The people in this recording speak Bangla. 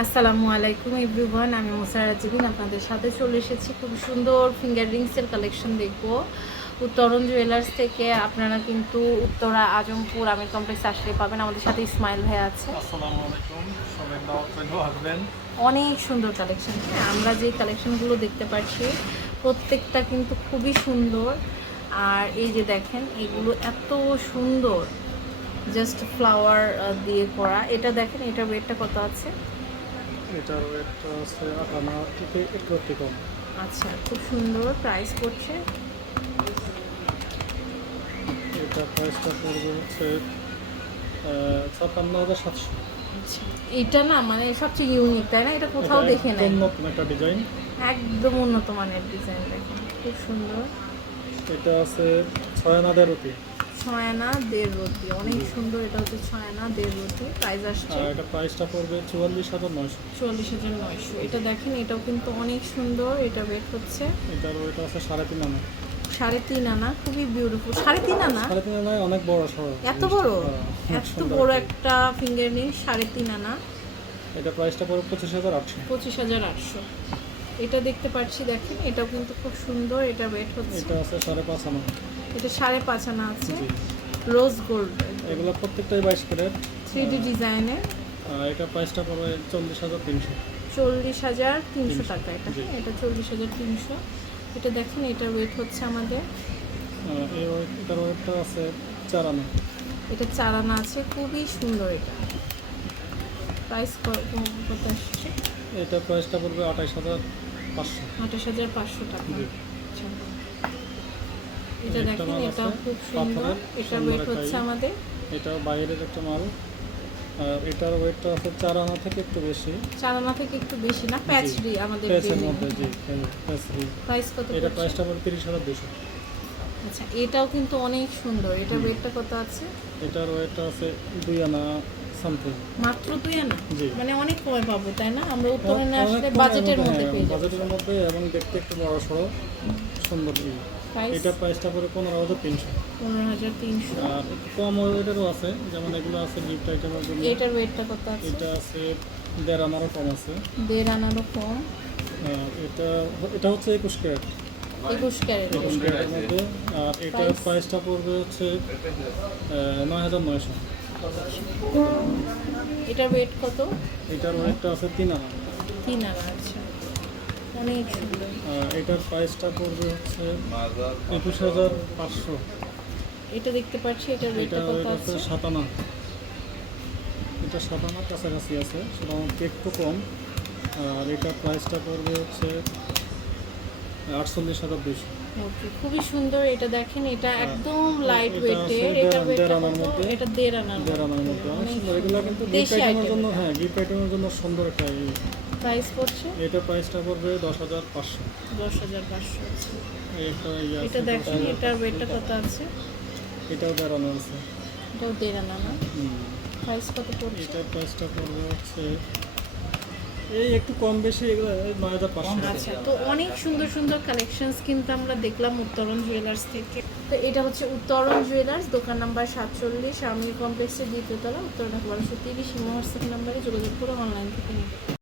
আসসালামু আলাইকুম এভরিওয়ান আমি মোসারা জিবিন আপনাদের সাথে চলে এসেছি খুব সুন্দর ফিঙ্গার রিংসের কালেকশন দেখব। উত্তরণ জুয়েলার্স থেকে আপনারা কিন্তু উত্তরা আজমপুর আমির কমপ্লেক্স আসলে পাবেন। আমাদের সাথে ইসমাইল ভাই আছে। অনেক সুন্দর কালেকশন হ্যাঁ আমরা যে কালেকশনগুলো দেখতে পাচ্ছি প্রত্যেকটা কিন্তু খুবই সুন্দর। আর এই যে দেখেন এগুলো এত সুন্দর। জাস্ট ফ্লাওয়ার দিয়ে করা। এটা দেখেন এটা ওয়েটটা কত আছে? এটার ওয়েটটা আছে আটানা থেকে একটু একটু কম আচ্ছা খুব সুন্দর প্রাইস পড়ছে। এটা প্রাইসটা পড়বে হচ্ছে ছাপ্পান্ন হাজার সাতশো। আচ্ছা এটা না মানে সবচেয়ে ইউনিক তাই না? এটা কোথাও দেখে নাই। নতুন একটা ডিজাইন একদম উন্নত মানের ডিজাইন দেখেন খুব সুন্দর। এটা আছে ছয় আনাদের রুটি ছয় আনা দেড় রতি। অনেক সুন্দর এটা হচ্ছে ছয় আনা দেড় রতি। প্রাইস আসছে আর এটা প্রাইসটা পড়বে চুয়াল্লিশ হাজার নয়শো। চুয়াল্লিশ হাজার নয়শো। এটা দেখেন এটাও কিন্তু অনেক সুন্দর এটা বের হচ্ছে। এটার ওয়েট আছে সাড়ে তিন আনা। সাড়ে তিন আনা খুবই বিউটিফুল সাড়ে তিন আনা? সাড়ে তিন আনায় অনেক বড় সড়ো। এত বড়? হ্যাঁ, এত বড় একটা ফিঙ্গার রিং সাড়ে তিন আনা। এটা প্রাইসটা পড়বে পঁচিশ হাজার আটশো। পঁচিশ হাজার আটশো। এটা দেখতে পাচ্ছি দেখেন এটাও কিন্তু খুব সুন্দর এটা ওয়েট হচ্ছে। এটা আছে সাড়ে পাঁচ আনা। এটা সাড়ে পাঁচ আনা আছে। রোজ গোল্ড এগুলো প্রত্যেকটাই বাইশ ক্যারেট। থ্রি ডি ডিজাইনের। এটা প্রাইসটা পড়বে চল্লিশ হাজার তিনশো। চল্লিশ হাজার তিনশো টাকা এটা। হ্যাঁ এটা চল্লিশ হাজার তিনশো। এটা দেখেন এটার ওয়েট হচ্ছে আমাদের। এটার ওয়েটটা আছে চার আনা। এটা চার আনা আছে খুবই সুন্দর এটা। প্রাইস কত আসছে? এটা প্রাইসটা পড়বে আঠাইশ হাজার পাঁচশো। আঠাশ হাজার পাঁচশো টাকা। আচ্ছা। এটা দেখেন এটাও খুব সুন্দর সুন্দর ওয়েট হচ্ছে আমাদের। এটা বাইরের একটা মাল। আর এটার ওয়েটটা আছে চার আনা থেকে একটু বেশি। চার আনা থেকে একটু বেশি না প্যাচ জি। ডি আমাদের প্রেসের মধ্যে জি প্রেস প্রাইস কত এটা প্রাইসটা পড়বে তিরিশ হাজার দুশো আচ্ছা এটাও কিন্তু অনেক সুন্দর। এটার ওয়েটটা কত আছে? এটার ওয়েটটা আছে দুই আনা সামথিং মাত্র দুই আনা? মানে অনেক কমে পাবো তাই না? আমরা উত্তরণে আসলে বাজেটের মধ্যে হ্যাঁ, পেয়ে যাব। বাজেটের মধ্যে এবং দেখতে একটু বড় সড়ো সুন্দর এটা প্রাইসটা পড়ে পনেরো হাজার তিনশো। পনেরো হাজার তিনশো। আর কম ওয়েটেরও আছে যেমন এগুলো আছে গিফট আইটেমের জন্য। এটার ওয়েটটা কত আছে? এটা আছে দেড় আনারও কম আছে। দেড় আনারও কম? এটা এটা হচ্ছে একুশ ক্যারেট। একুশ ক্যারেট। একুশ ক্যারেটের মধ্যে। আর এটার? প্রাইসটা পড়বে হচ্ছে নয় হাজার নয়শো। এটার ওয়েট কত? এটার ওয়েটটা আছে তিন আনা। তিন আনা আচ্ছা। অনেক সুন্দর। এটার প্রাইসটা পড়বে হচ্ছে একুশ হাজার পাঁচশো। এটা দেখতে পাচ্ছি এটার এটা ওয়েটটা কত আছে? হচ্ছে এটা সাত কাছাকাছি আছে সেটা একটু কম। আর এটার প্রাইসটা পড়বে হচ্ছে আটচল্লিশ হাজার দুশো ওকে খুবই সুন্দর এটা দেখেন এটা একদম লাইট ওয়েটের ওয়েটটা মধ্যে। এটা দেড় আনার দেড় আনার মধ্যে। অনেক অনেক সুন্দর। এগুলো কিন্তু গিফট আইটেমের জন্য হ্যাঁ গিফট আইটেমের জন্য সুন্দর একটা। প্রাইস পড়ছে? এটার প্রাইসটা পড়বে দশ হাজার পাঁচশো। দশ হাজার পাঁচশো। একটা ইয়ে এটা দেখেন এটার ওয়েটটা কত আছে? এটাও দেড় আনা আছে। এটাও দেড় আনা না। প্রাইস কত পড়ছে? এটার প্রাইসটা পড়বে হচ্ছে এই একটু কম বেশি এগুলো নয় হাজার পাঁচশো। আচ্ছা তো অনেক সুন্দর সুন্দর কালেকশনস কিন্তু আমরা দেখলাম উত্তরণ জুয়েলার্স থেকে। তো এটা হচ্ছে উত্তরণ জুয়েলার্স দোকান নাম্বার সাতচল্লিশ আর্মি কমপ্লেক্সের দ্বিতীয়তলা উত্তরণ বারোশো তিরিশ হোয়াটসঅ্যাপ নাম্বারে যোগাযোগ করে অনলাইন থেকে নিতে